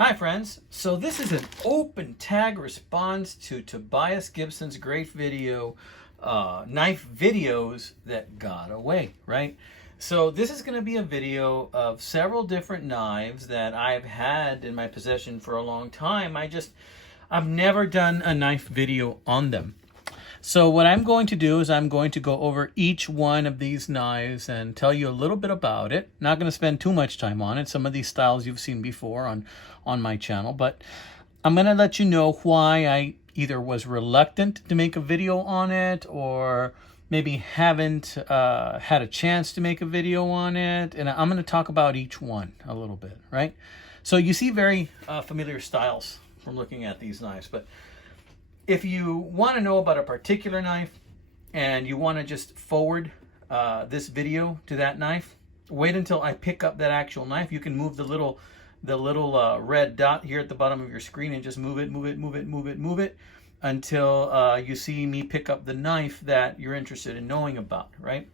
Hi friends, so this is an open tag response to Tobias Gibson's great video, knife videos that got away, right? So this is going to be a video of several different knives that I've had in my possession for a long time. I've never done a knife video on them. So what I'm going to do is I'm going to go over each one of these knives and tell you a little bit about it. Not going to spend too much time on it. Some of these styles you've seen before on my channel, but I'm going to let you know why I either was reluctant to make a video on it or maybe haven't had a chance to make a video on it. And I'm going to talk about each one a little bit, right? So you see very familiar styles from looking at these knives, but if you want to know about a particular knife and you want to just forward this video to that knife, wait until I pick up that actual knife. You can move the little red dot here at the bottom of your screen and just move it until you see me pick up the knife that you're interested in knowing about, right?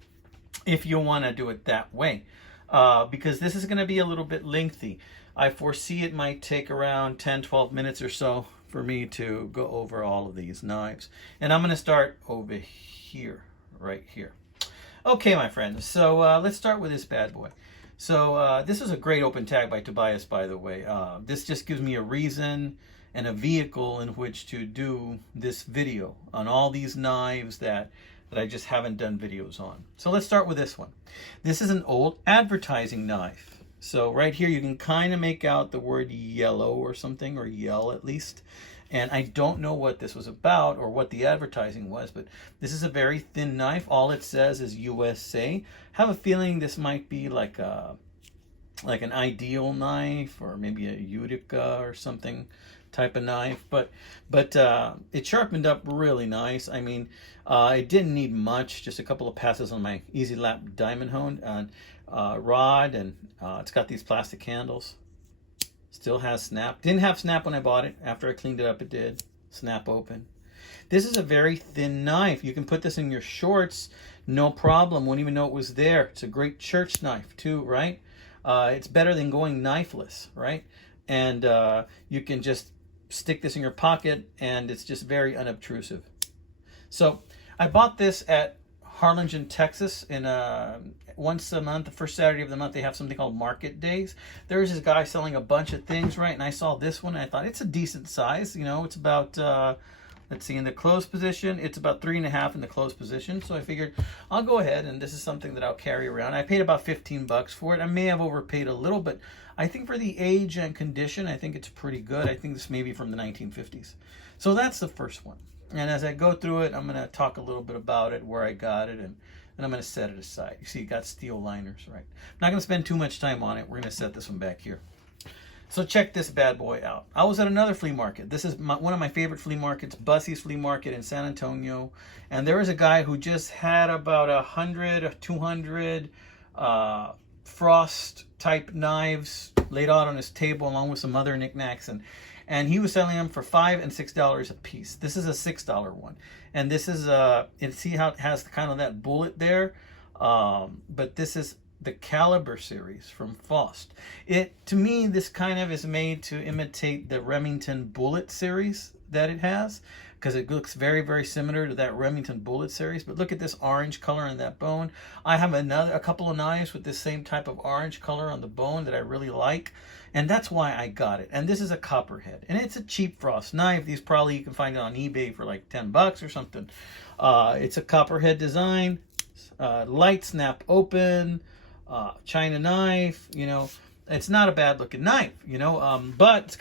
If you want to do it that way, because this is going to be a little bit lengthy. I foresee it might take around 10-12 minutes or so for me to go over all of these knives. And I'm going to start over here, right here. Okay, my friends, so let's start with this bad boy. So this is a great open tag by Tobias, by the way. This just gives me a reason and a vehicle in which to do this video on all these knives that I just haven't done videos on. So let's start with this one. This is an old advertising knife. So right here you can kind of make out the word yellow or something, or yell at least. And I don't know what this was about or what the advertising was, but this is a very thin knife. All it says is USA. Have a feeling this might be like an Ideal knife or maybe a Utica or something type of knife, but it sharpened up really nice. I mean, it didn't need much, just a couple of passes on my Easy Lap diamond hone rod, and it's got these plastic handles. Still has snap. Didn't have snap when I bought it. After I cleaned it up, it did snap open. This is a very thin knife. You can put this in your shorts, no problem. Won't even know it was there. It's a great church knife too, right? It's better than going knifeless, right? And you can just stick this in your pocket, and it's just very unobtrusive. So I bought this at Harlingen, Texas, in once a month, the first Saturday of the month, they have something called market days. There's this guy selling a bunch of things, right? And I saw this one, and I thought it's a decent size. You know, it's about let's see, in the closed position, it's about 3.5 in the closed position. So I figured I'll go ahead, and this is something that I'll carry around. I paid about 15 bucks for it. I may have overpaid a little, but I think for the age and condition, I think it's pretty good. I think this may be from the 1950s. So that's the first one. And as I go through it, I'm going to talk a little bit about it, where I got it, and I'm going to set it aside. You see, it got steel liners, right? I'm not going to spend too much time on it. We're going to set this one back here. So check this bad boy out. I was at another flea market. This is one of my favorite flea markets, Bussey's Flea Market in San Antonio. And there was a guy who just had about 100, 200 frost type knives laid out on his table along with some other knickknacks. And he was selling them for $5 and $6 a piece. This is a $6 one. And this is see how it has kind of that bullet there? But this is the Caliber series from Faust. To me, this kind of is made to imitate the Remington Bullet series that it has, because it looks very, very similar to that Remington Bullet series. But look at this orange color on that bone. I have a couple of knives with this same type of orange color on the bone that I really like, and that's why I got it. And this is a copperhead, and it's a cheap frost knife. These probably you can find it on eBay for like 10 bucks or something. It's a copperhead design, light snap open, China knife. You know, it's not a bad looking knife, you know, but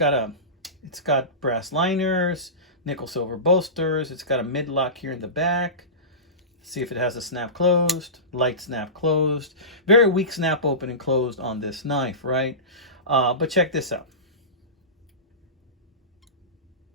it's got brass liners, nickel silver bolsters. It's got a mid lock here in the back. See if it has a snap closed, light snap closed. Very weak snap open and closed on this knife, right? But check this out.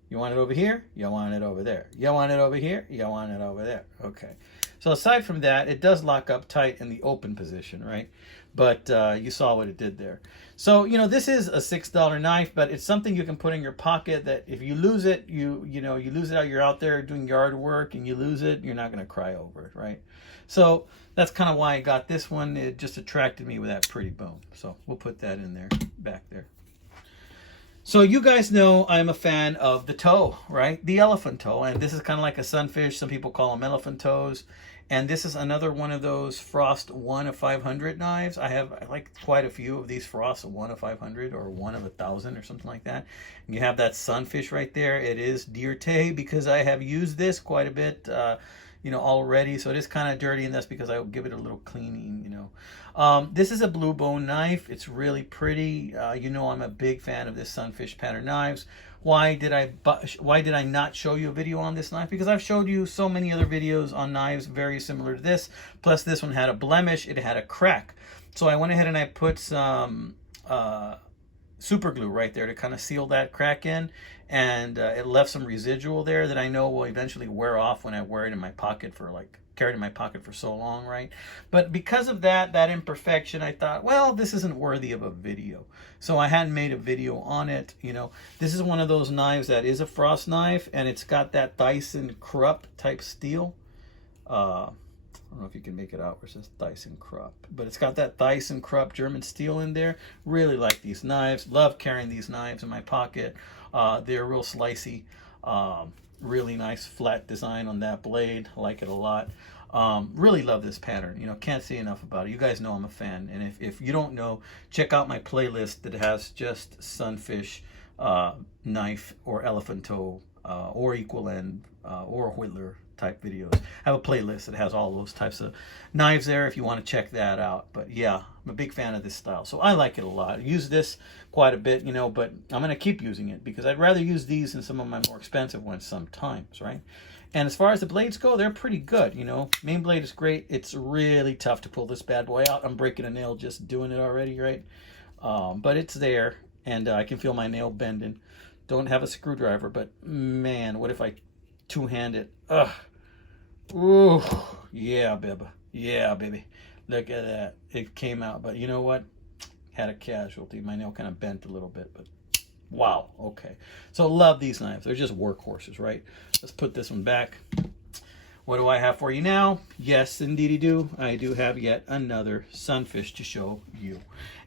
You want it over here? You want it over there. You want it over here? You want it over there. Okay. So aside from that, it does lock up tight in the open position, right? But you saw what it did there. So, you know, this is a $6 knife, but it's something you can put in your pocket that if you lose it, you lose it out, you're out there doing yard work and you lose it, you're not going to cry over it, right? So that's kind of why I got this one. It just attracted me with that pretty bone. So we'll put that in there, back there. So you guys know I'm a fan of the toe, right? The elephant toe. And this is kind of like a sunfish. Some people call them elephant toes. And this is another one of those Frost 1 of 500 knives. I have like quite a few of these Frost 1 of 500 or 1 of 1,000 or something like that. And you have that sunfish right there. It is deer tay because I have used this quite a bit, already. So it is kind of dirty, and that's because I will give it a little cleaning, This is a blue bone knife. It's really pretty. I'm a big fan of this sunfish pattern knives. Why did I not show you a video on this knife? Because I've showed you so many other videos on knives very similar to this. Plus this one had a blemish. It had a crack. So I went ahead and I put some super glue right there to kind of seal that crack in, and it left some residual there that I know will eventually wear off when I wear it in my pocket for carried in my pocket for so long, right? But because of that imperfection, I thought, well, this isn't worthy of a video. So I hadn't made a video on it. This is one of those knives that is a Frost knife, and it's got that Thyssen Krupp type steel. I don't know if you can make it out where it says Thyssen Krupp, but it's got that Thyssen Krupp German steel in there. Really like these knives. Love carrying these knives in my pocket. They're real slicey. Really nice flat design on that blade. I like it a lot. Really love this pattern. Can't say enough about it. You guys know I'm a fan. And if you don't know, check out my playlist that has just sunfish, knife, or elephant toe, or equal end, or whittler type videos. I have a playlist that has all those types of knives there if you want to check that out. But yeah, I'm a big fan of this style. So I like it a lot. I use this quite a bit, but I'm going to keep using it because I'd rather use these than some of my more expensive ones sometimes, right? And as far as the blades go, they're pretty good, Main blade is great. It's really tough to pull this bad boy out. I'm breaking a nail just doing it already, right? But it's there, and I can feel my nail bending. Don't have a screwdriver, but man, what if I two-hand it? Ugh. Ooh, yeah, baby. Yeah, baby. Look at that. It came out, but you know what? Had a casualty. My nail kind of bent a little bit, but wow. Okay. So love these knives. They're just workhorses, right? Let's put this one back. What do I have for you now? Yes, indeedy do. I do have yet another sunfish to show you.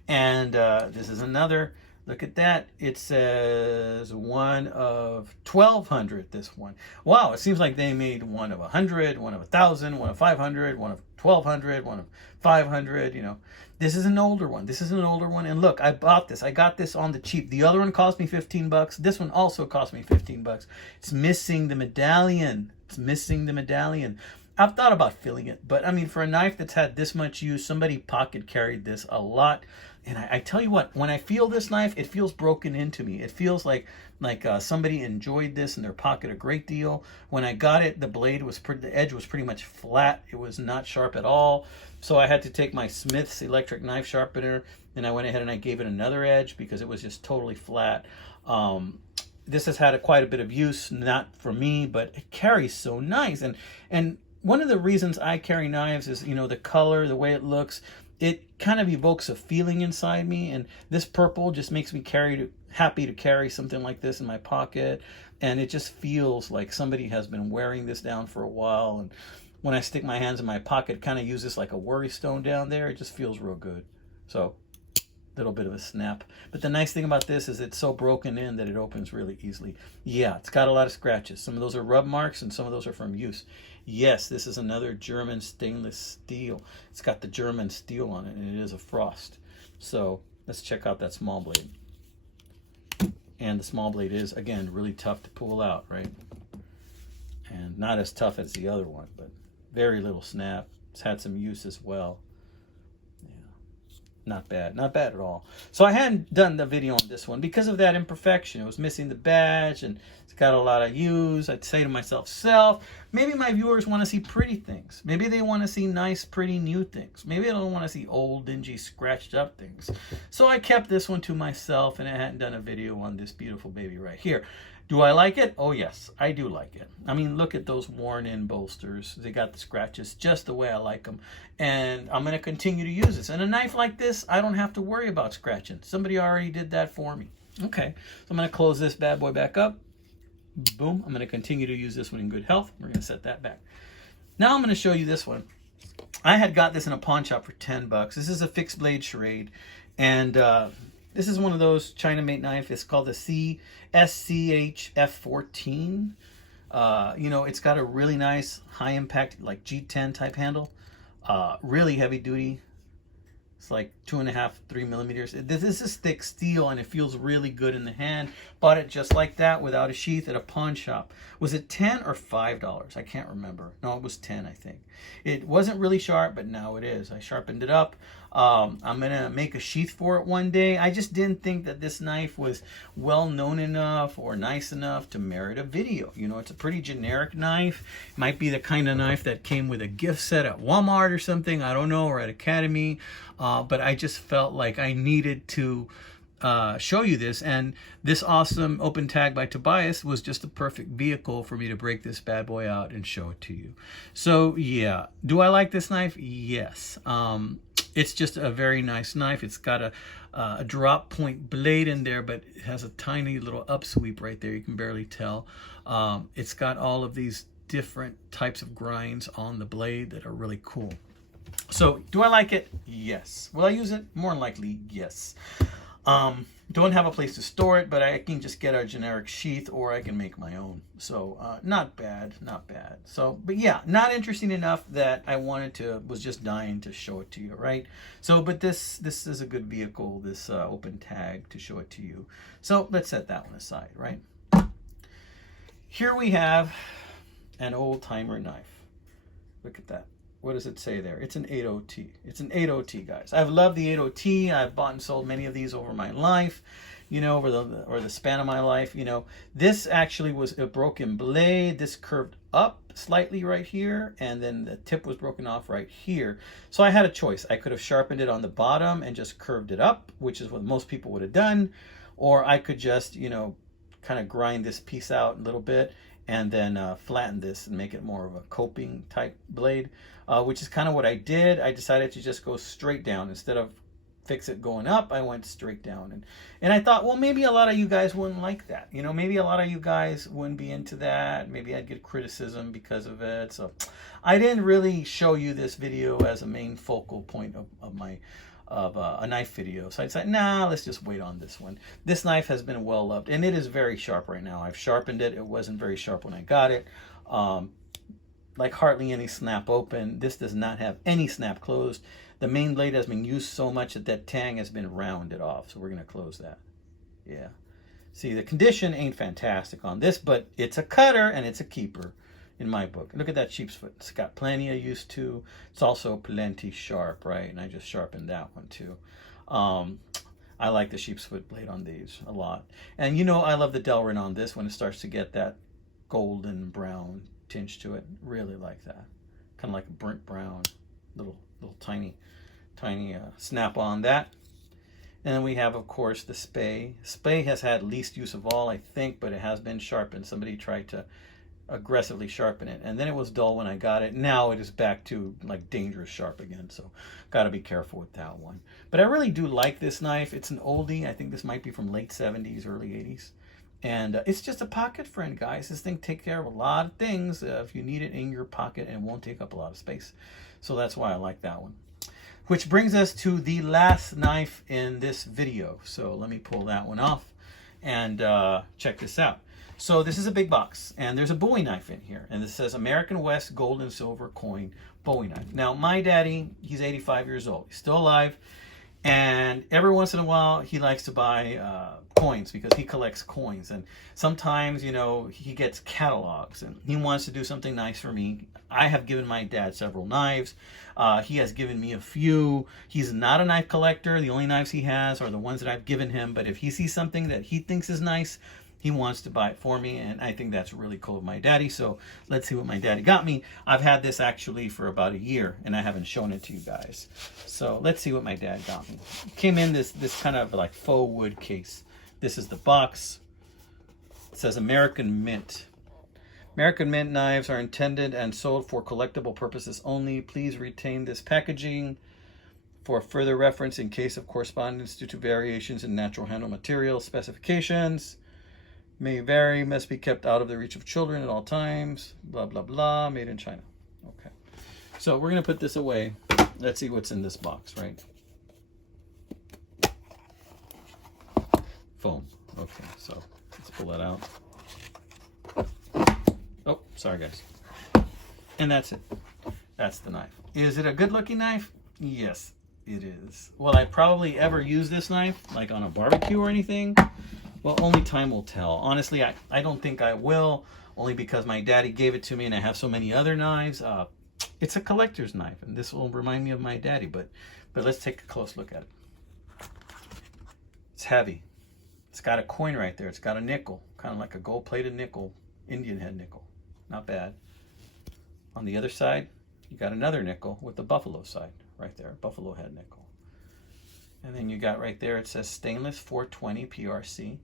And this is another. Look at that. It says 1 of 1,200, this one. Wow, it seems like they made 1 of 100, 1 of 1,000, 1 of 500, 1 of 1,200, 1 of 500, This is an older one. This is an older one. And look, I bought this. I got this on the cheap. The other one cost me 15 bucks. This one also cost me 15 bucks. It's missing the medallion. It's missing the medallion. I've thought about filling it, but I mean, for a knife that's had this much use, somebody pocket carried this a lot. And I tell you what, when I feel this knife, it feels broken into me. It feels like somebody enjoyed this in their pocket a great deal. When I got it, the edge was pretty much flat. It was not sharp at all. So I had to take my Smith's electric knife sharpener, and I went ahead and I gave it another edge because it was just totally flat. This has had quite a bit of use, not for me, but it carries so nice. And one of the reasons I carry knives is, the color, the way it looks. It kind of evokes a feeling inside me, and this purple just makes me happy to carry something like this in my pocket, and it just feels like somebody has been wearing this down for a while. And when I stick my hands in my pocket, kind of use this like a worry stone down there. It just feels real good. So, little bit of a snap. But the nice thing about this is it's so broken in that it opens really easily. Yeah, it's got a lot of scratches. Some of those are rub marks, and some of those are from use. Yes, this is another German stainless steel. It's got the German steel on it, and it is a Frost. So let's check out that small blade. And the small blade is, again, really tough to pull out, right? And not as tough as the other one, but very little snap. It's had some use as well. Not bad. Not bad at all. So I hadn't done the video on this one because of that imperfection. It was missing the badge, and it's got a lot of use. I'd say to myself, maybe my viewers want to see pretty things. Maybe they want to see nice, pretty new things. Maybe they don't want to see old, dingy, scratched up things. So I kept this one to myself, and I hadn't done a video on this beautiful baby right here. Do I like it? Oh, yes, I do like it. I mean, look at those worn-in bolsters. They got the scratches just the way I like them. And I'm going to continue to use this. And a knife like this, I don't have to worry about scratching. Somebody already did that for me. Okay, so I'm going to close this bad boy back up. Boom. I'm going to continue to use this one in good health. We're going to set that back. Now I'm going to show you this one. I had got this in a pawn shop for 10 bucks. This is a fixed blade Schrade. And This is one of those China-made knife. It's called the Schrade F14. You know, it's got a really nice high impact, like G10 type handle. Really heavy duty. It's like 2.5, 3 millimeters. This is thick steel and it feels really good in the hand. Bought it just like that without a sheath at a pawn shop. Was it $10 or $5? I can't remember. No, it was 10, I think. It wasn't really sharp, but now it is. I sharpened it up. I'm gonna make a sheath for it one day. I just didn't think that this knife was well known enough or nice enough to merit a video. You know, it's a pretty generic knife. It might be the kind of knife that came with a gift set at Walmart or something, I don't know, or at Academy. But I just felt like I needed to show you this, and this awesome open tag by Tobias was just the perfect vehicle for me to break this bad boy out and show it to you. So yeah, do I like this knife? Yes. It's just a very nice knife. It's got a drop point blade in there, but it has a tiny little upsweep right there. You can barely tell. It's got all of these different types of grinds on the blade that are really cool. So do I like it? Yes. Will I use it? More than likely, yes. Don't have a place to store it, but I can just get a generic sheath or I can make my own. So not bad, not bad. So, but yeah, not interesting enough that I was just dying to show it to you, right? So, but this is a good vehicle, this open tag, to show it to you. So let's set that one aside, right? Here we have an old timer knife. Look at that. What does it say there? It's an 80T. It's an 80T, guys. I've loved the 80T. I've bought and sold many of these over my life, you know, over the span of my life. You know, this actually was a broken blade. This curved up slightly right here, and then the tip was broken off right here. So I had a choice. I could have sharpened it on the bottom and just curved it up, which is what most people would have done, or I could just, you know, kind of grind this piece out a little bit and then flatten this and make it more of a coping type blade, which is kind of what I did. I decided to just go straight down. Instead of fix it going up, I went straight down. And I thought, well, maybe a lot of you guys wouldn't like that. You know, maybe a lot of you guys wouldn't be into that. Maybe I'd get criticism because of it. So I didn't really show you this video as a main focal point of a knife video. So I decided, nah, let's just wait on this one. This knife has been well loved, and it is very sharp right now. I've sharpened it. It wasn't very sharp when I got it. Like hardly any snap open. This does not have any snap closed. The main blade has been used so much that that tang has been rounded off. So we're going to close that. Yeah. See, the condition ain't fantastic on this, but it's a cutter and it's a keeper in my book. Look at that sheep's foot. It's got plenty of use to. It's also plenty sharp, right? And I just sharpened that one too. I like the sheep's foot blade on these a lot. And you know, I love the Delrin on this when it starts to get that golden brown tinge to it. Really like that. Kind of like a burnt brown, little tiny snap on that. And then we have, of course, the spay. Spay has had least use of all, I think, but it has been sharpened. Somebody tried to aggressively sharpen it, and then it was dull when I got it. Now it is back to like dangerous sharp again, so got to be careful with that one. But I really do like this knife. It's an oldie. I think this might be from late 70s, early 80s. And it's just a pocket friend, guys. This thing takes care of a lot of things if you need it in your pocket, and it won't take up a lot of space. So that's why I like that one. Which brings us to the last knife in this video. So let me pull that one off and check this out. So this is a big box, and there's a bowie knife in here, and this says American West Gold and Silver Coin Bowie Knife. Now, my daddy, he's 85 years old. He's still alive, and every once in a while, he likes to buy coins because he collects coins, and sometimes, you know, he gets catalogs, and he wants to do something nice for me. I have given my dad several knives. He has given me a few. He's not a knife collector. The only knives he has are the ones that I've given him, but if he sees something that he thinks is nice, he wants to buy it for me, and I think that's really cool of my daddy. So let's see what my daddy got me. I've had this actually for about a year, and I haven't shown it to you guys. So let's see what my dad got me. It came in this kind of like faux wood case. This is the box. It says American Mint. American Mint knives are intended and sold for collectible purposes only. Please retain this packaging for further reference in case of correspondence due to variations in natural handle material specifications. May vary, must be kept out of the reach of children at all times, blah, blah, blah, made in China. Okay. So we're going to put this away. Let's see what's in this box, right? foam. Okay, so let's pull that out. Oh, sorry guys. And that's it. That's the knife. Is it a good looking knife? Yes, it is. Will I probably ever use this knife, like on a barbecue or anything? Well, only time will tell. Honestly, I don't think I will, only because my daddy gave it to me and I have so many other knives. It's a collector's knife, and this will remind me of my daddy, but let's take a close look at it. It's heavy. It's got a coin right there. It's got a nickel, kind of like a gold-plated nickel, Indian head nickel. Not bad. On the other side, you got another nickel with the buffalo side right there, buffalo head nickel. And then you got right there, it says stainless 420 PRC,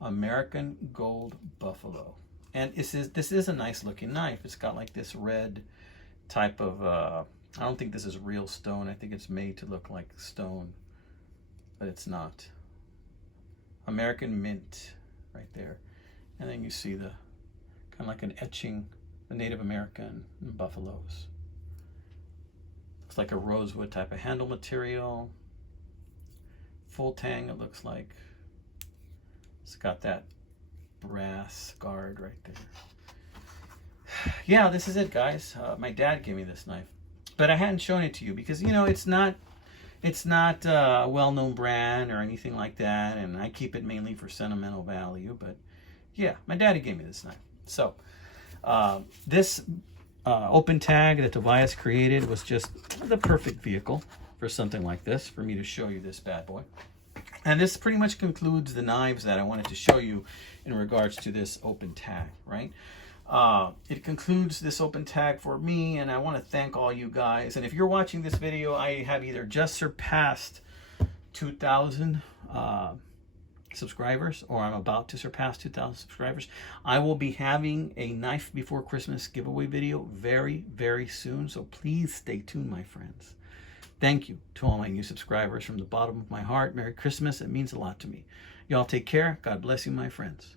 American Gold Buffalo. And this is a nice looking knife. It's got like this red type of, I don't think this is real stone. I think it's made to look like stone, but it's not. American Mint right there. And then you see the kind of like an etching, the Native American and buffaloes. Looks like a rosewood type of handle material. Full tang, it looks like. It's got that brass guard right there. Yeah, this is it, guys. My dad gave me this knife, but I hadn't shown it to you because, you know, it's not a well-known brand or anything like that, and I keep it mainly for sentimental value. But yeah, my daddy gave me this knife. So this open tag that Tobias created was just the perfect vehicle for something like this, for me to show you this bad boy. And this pretty much concludes the knives that I wanted to show you in regards to this open tag, right? It concludes this open tag for me, and I want to thank all you guys. And if you're watching this video, I have either just surpassed 2,000 subscribers, or I'm about to surpass 2,000 subscribers. I will be having a Knife Before Christmas giveaway video very, very soon, so please stay tuned, my friends. Thank you to all my new subscribers from the bottom of my heart. Merry Christmas. It means a lot to me. Y'all take care. God bless you, my friends.